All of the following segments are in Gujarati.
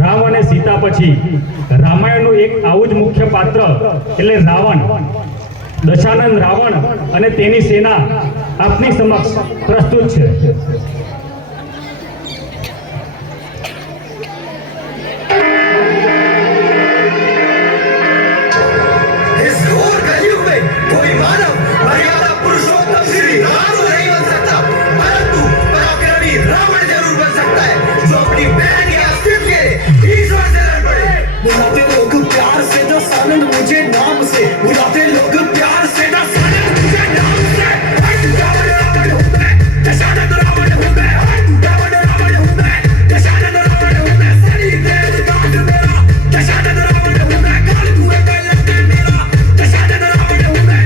રામ અને સીતા પછી રામાયણનું એક આવું જ મુખ્ય પાત્ર એટલે રાવણ. દશાનંદ રાવણ અને તેની સેના આપની સમક્ષ પ્રસ્તુત છે. बुलाते लोग प्यार से दशानंद मुझे नाम से, बुलाते लोग प्यार से दशानंद मुझे नाम से। रावण रावण हूँ मैं, दशानंद रावण हूँ मैं, रावण रावण हूँ मैं, दशानंद रावण हूँ मैं। सरी देव दास मेरा, दशानंद रावण हूँ मैं। काल कुएं का लंका मेरा, दशानंद रावण हूँ मैं।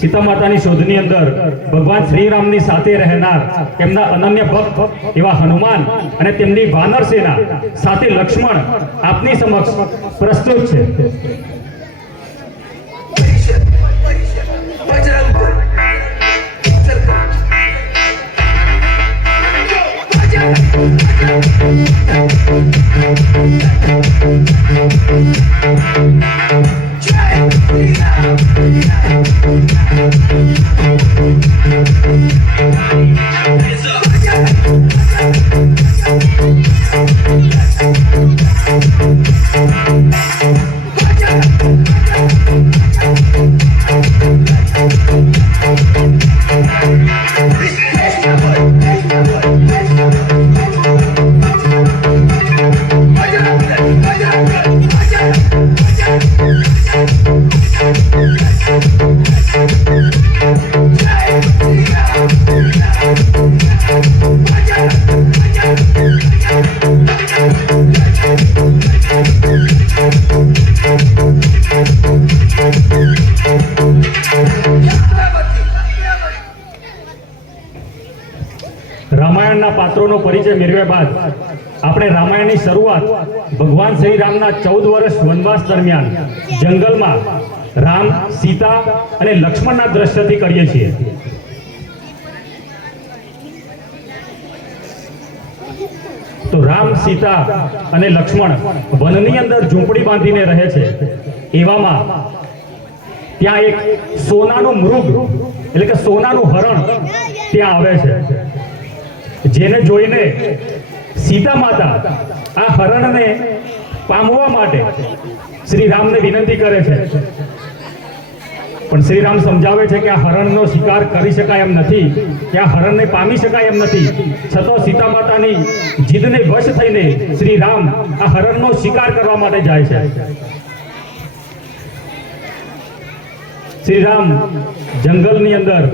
સીતા માતાની શોધની અંદર ભગવાન શ્રી રામની સાથે રહેનાર તેમના અનન્ય ભક્ત એવા હનુમાન અને તેમની વાનર સેના સાથે લક્ષ્મણ આપની સમક્ષ પ્રસ્તુત છે. રામાયણના પાત્રોનો પરિચય મેળવ્યા બાદ આપણે રામાયણની શરૂઆત ભગવાન શ્રી રામના 14 વર્ષ વનવાસ દરમિયાન જંગલમાં રામ, સીતા અને લક્ષ્મણના દ્રશ્યથી કરીએ છીએ. તો રામ, સીતા અને લક્ષ્મણ વનની અંદર ઝૂંપડી બાંધીને રહે છે. એવામાં ત્યાં એક સોનાનું મૃગ એટલે કે સોનાનું હરણ ત્યાં આવે છે, જેને જોઈને સીતા માતા આ હરણને પામવા માટે શ્રી રામને વિનંતી કરે છે. પણ શ્રી રામ સમજાવે છે કે આ હરણનો શિકાર કરી શકાય એમ નથી, કે આ હરણને પામી શકાય એમ નથી. છતાં સીતા માતાની જીદને વશ થઈને શ્રી રામ આ હરણનો શિકાર કરવા માટે જાય છે. શ્રી રામ જંગલની અંદર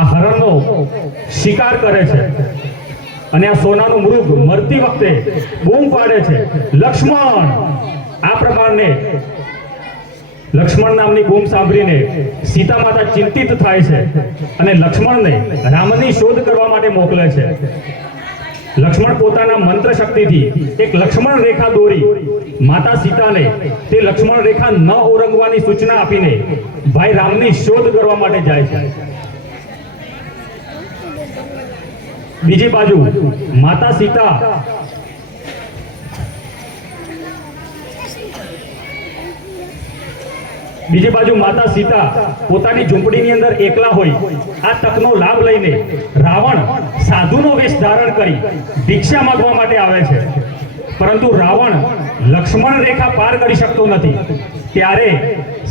આ હરણનો શિકાર કરે છે અને આ સોનાનું મૃગ મરતી વખતે બૂમ પાડે છે, લક્ષ્મણ! આ પ્રમાણે લક્ષ્મણ નામની બૂમ સાંભળીને સીતા માતા ચિંતિત થાય છે અને લક્ષ્મણને રામની શોધ કરવા માટે મોકલે છે. લક્ષ્મણ પોતાના મંત્ર શક્તિથી એક લક્ષ્મણ રેખા દોરી માતા સીતાને તે લક્ષ્મણ રેખા ન ઓળંગવાની સૂચના આપીને ભાઈ રામની શોધ કરવા માટે જાય છે. બીજી બાજુ માતા સીતા પોતાની ઝૂંપડીની અંદર એકલા હોય આ તકનો લાભ લઈને રાવણ સાધુનો વેશ ધારણ કરી ભિક્ષા માંગવા માટે આવે છે. પરંતુ રાવણ લક્ષ્મણ રેખા પાર કરી શકતો નથી. ત્યારે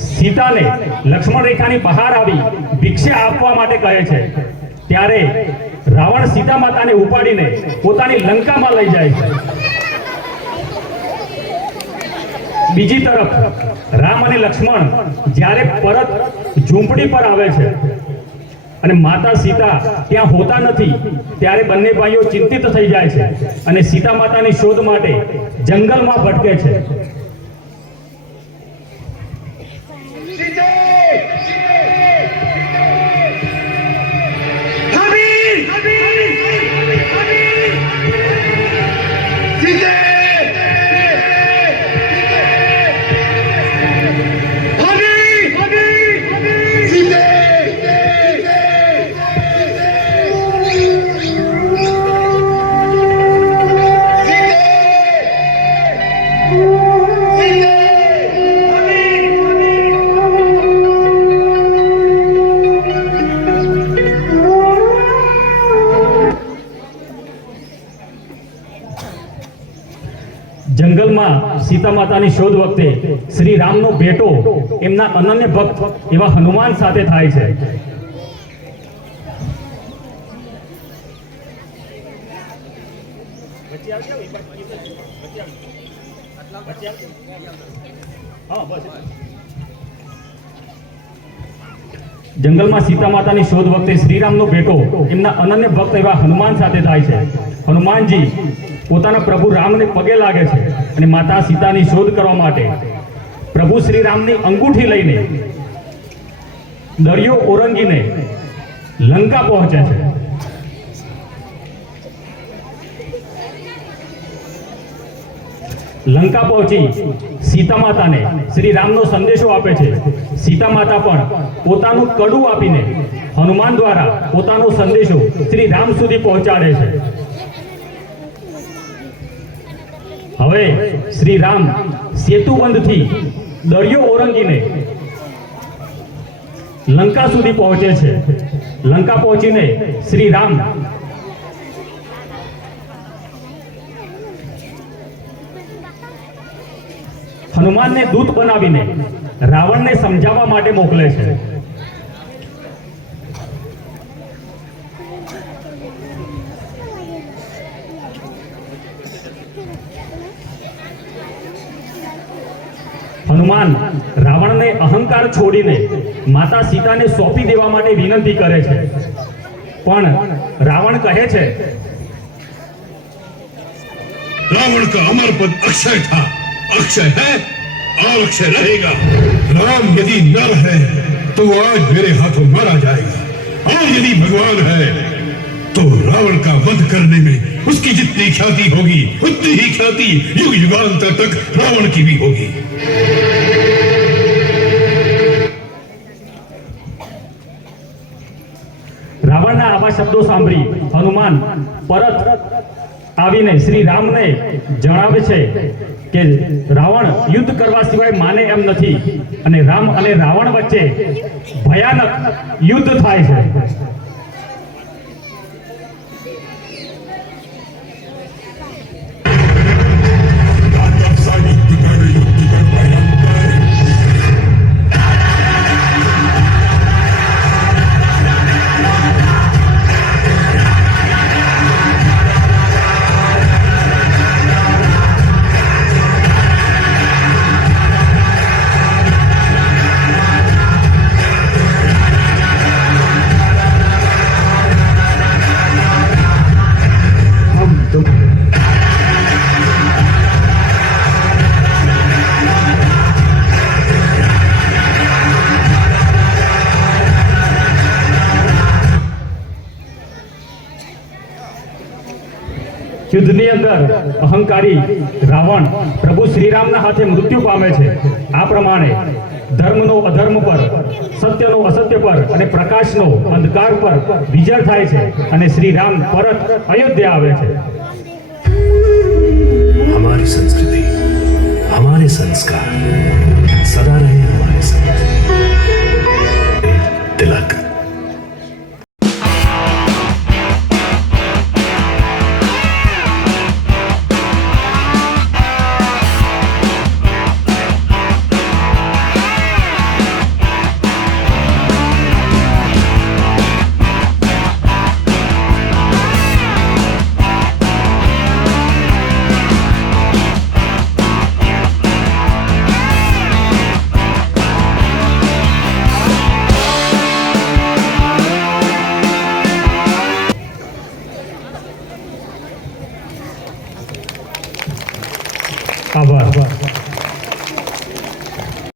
સીતાને લક્ષ્મણ રેખાની બહાર આવી ભિક્ષા આપવા માટે કહે છે. ત્યારે રાવણ સીતા માતાને ઉપાડીને પોતાની લંકામાં લઈ જાય છે. બીજી તરફ રામ અને લક્ષ્મણ જ્યારે પરત ઝૂંપડી પર આવે છે અને માતા સીતા ત્યાં હોતા નથી, ત્યારે બંને ભાઈઓ ચિંતિત થઈ જાય છે અને સીતા માતાની શોધ માટે જંગલમાં ભટકે છે. જંગલમાં સીતા માતાની શોધ વખતે શ્રી રામનો ભેટો એમના અનન્ય ભક્ત એવા હનુમાન સાથે થાય છે. જંગલમાં સીતા માતાની શોધ વખતે શ્રીરામનો ભેટો એમના અનન્ય ભક્ત એવા હનુમાન સાથે થાય છે. હનુમાનજી પોતાના પ્રભુ રામને પગે લાગે છે અને માતા સીતાની શોધ કરવા માટે પ્રભુ શ્રી રામની અંગૂઠી લઈને દરિયો ઓરંગીને લંકા પહોંચે છે. લંકા પહોંચી સીતા માતાને શ્રી રામનો સંદેશો આપે છે. સીતા માતા પણ પોતાનું કડું આપીને હનુમાન દ્વારા પોતાનો સંદેશો શ્રી રામ સુધી પહોંચાડે છે. હવે શ્રી રામ સેતુબંધથી દરિયો ઓરંગીને લંકા સુધી પહોંચે છે. લંકા પહોંચીને શ્રી રામ હનુમાનને દૂત બનાવીને રાવણને સમજાવવા માટે મોકલે છે. હનુમાન રાવણને અહંકાર છોડીને માતા સીતાને સોંપી દેવા માટે વિનંતી કરે છે, પણ રાવણ કહે છે, रावण का अमर पद अक्षय था, अक्षय है और अक्षय रहेगा। राम यदि न रहे तो आज मेरे हाथों मारा जाएगा, और यदि भगवान है तो रावण का वध करने में उसकी जितनी ख्याति होगी उतनी ही ख्याति युग युगांतर तक रावण की भी होगी। રાવણના આવા શબ્દો સાંભળી હનુમાન પરત આવીને શ્રી રામને જણાવે છે કે રાવણ યુદ્ધ કરવા સિવાય માને એમ નથી અને રામ અને રાવણ વચ્ચે ભયાનક યુદ્ધ થાય છે. યુદ્ધની અંદર અહંકારી રાવણ પ્રભુ શ્રીરામના હાથે મૃત્યુ પામે છે. આ પ્રમાણે ધર્મનો અધર્મ પર, સત્યનો અસત્ય પર અને પ્રકાશનો અંધકાર પર વિજય થાય છે અને શ્રીરામ પરત અયોધ્યા આવે છે. हमारी संस्कृति, हमारे संस्कार सदा रहे